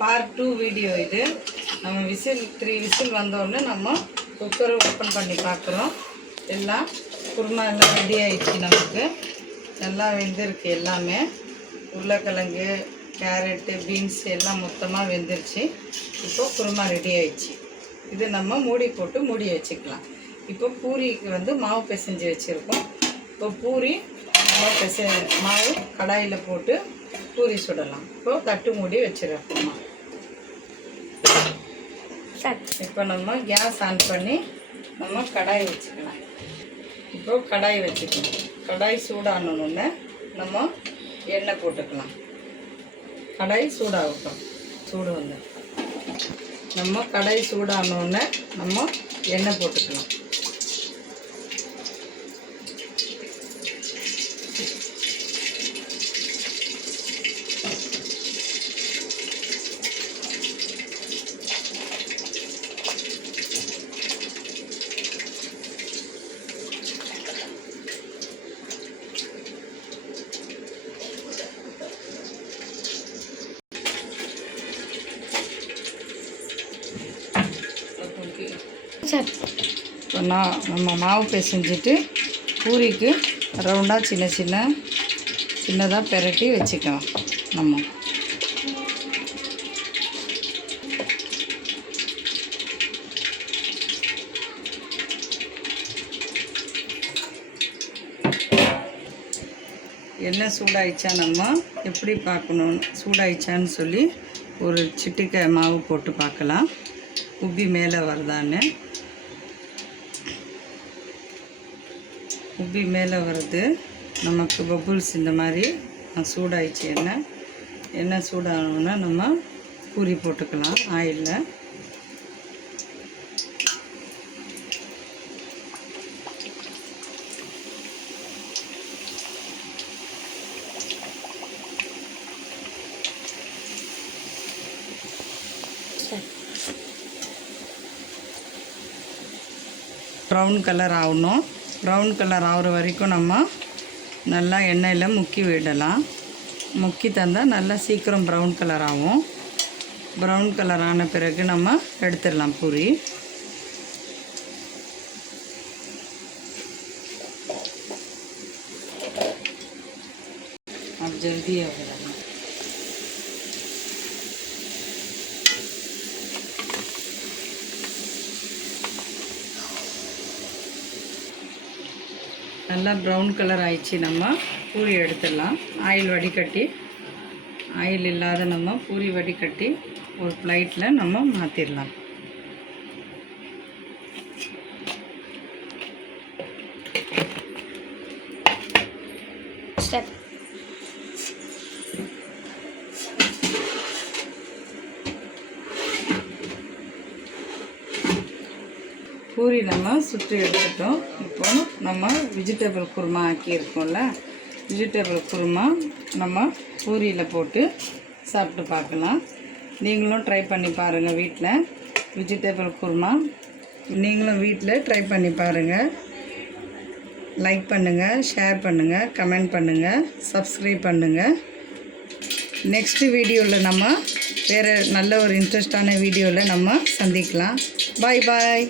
Part 2 video இது. நம்ம whistle 3 whistle வந்தோடனே நம்ம குக்கரை ஓப்பன் பண்ணி பார்க்குறோம். எல்லாம் குருமா எல்லாம் ரெடி ஆகிடுச்சு. நமக்கு நல்லா வெந்திருக்கு. எல்லாமே உருளைக்கிழங்கு, கேரட்டு, பீன்ஸ் எல்லாம் மொத்தமாக வெந்துருச்சு. இப்போது குருமா ரெடி ஆகிடுச்சு. இது நம்ம மூடி போட்டு மூடி வச்சுக்கலாம். இப்போ பூரிக்கு மாவு பிசைஞ்சு வச்சுருக்கோம். இப்போ பூரி மாவு கடாயில் போட்டு பூரி சுடலாம். இப்போ தட்டு மூடி வச்சுருக்கோம். இப்போ நம்ம கேஸ் ஆன் பண்ணி நம்ம கடாய் வச்சுக்கலாம். இப்போ கடாய் வச்சுக்கலாம். கடாய் சூடானோடனே நம்ம எண்ணெய் போட்டுக்கலாம். கடாய் சூடாகட்டும். சூடு வந்து நம்ம கடாய் சூடானோடனே நம்ம எண்ணெய் போட்டுக்கலாம். இப்போ நம்ம மாவு பிசைஞ்சிட்டு பூரிக்கு ரவுண்டாக சின்னதாக பெரட்டி வச்சுக்கலாம். நம்ம எண்ணெய் சூடாயிடுச்சா நம்ம எப்படி பார்க்கணும், சூடாயிடுச்சான்னு சொல்லி ஒரு சிட்டிக்கை மாவு போட்டு பார்க்கலாம். உப்பி மேலே வருதான்னு. உப்பி மேலே வருது. நமக்கு பபுள்ஸ் இந்த மாதிரி சூடாயிடுச்சு. எண்ணெய் சூடாகணுன்னா நம்ம பூரி போட்டுக்கலாம் ஆயிலில். ப்ரௌன் கலர் ஆகணும். ப்ரௌன் கலர் ஆகிற வரைக்கும் நம்ம நல்லா எண்ணெயில் முக்கி விடலாம். முக்கி தந்தால் நல்லா சீக்கிரம் ப்ரௌன் கலர் ஆகும். ப்ரௌன் கலர் ஆன பிறகு நம்ம எடுத்துடலாம் பூரி. अब जल्दी हो गया. நல்லா ப்ரௌன் கலர் ஆயிடுச்சு. நம்ம பூரி எடுத்துடலாம். ஆயில் வடிகட்டி, ஆயில் இல்லாத நம்ம பூரி வடிகட்டி ஒரு பிளேட்டில் நம்ம மாற்றிடலாம். பூரி நம்ம சுற்றி எடுத்துட்டோம். இப்போ நம்ம வெஜிடபிள் குருமா ஆக்கியிருக்கோம்ல, வெஜிடபிள் குருமா நம்ம பூரியில் போட்டு சாப்பிட்டு பார்க்கலாம். நீங்களும் ட்ரை பண்ணி பாருங்கள் வீட்டில். வெஜிடபிள் குருமா நீங்களும் வீட்டில் ட்ரை பண்ணி பாருங்கள். லைக் பண்ணுங்கள், ஷேர் பண்ணுங்கள், கமெண்ட் பண்ணுங்கள், சப்ஸ்கிரைப் பண்ணுங்கள். நெக்ஸ்ட் வீடியோவில் நம்ம வேறு நல்ல ஒரு இன்ட்ரெஸ்டான வீடியோவில் நம்ம சந்திக்கலாம். பாய் பாய்.